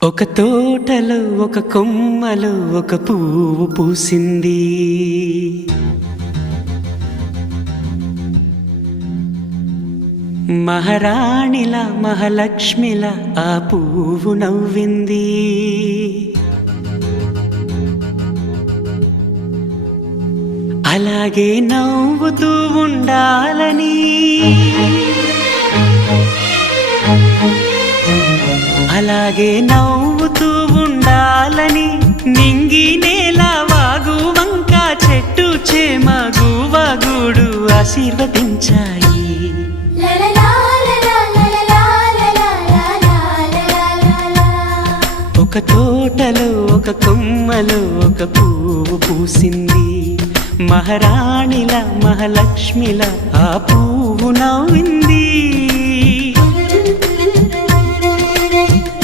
ఒక తోటలో ఒక కొమ్మలో ఒక పువ్వు పూసింది. మహారాణిలా మహాలక్ష్మిలా ఆ పువ్వు నవ్వింది. అలాగే నవ్వుతూ ఉండాలని, అలాగే నవ్వుతూ ఉండాలని నింగి నేల వాగు వంక చెట్టు చేమ గువగూడు ఆశీర్వదించాయి. ఒక తోటలో ఒక కొమ్మలో ఒక పువ్వు పూసింది. మహారాణిలా మహాలక్ష్మిలా ఆ పువ్వు నవ్వింది.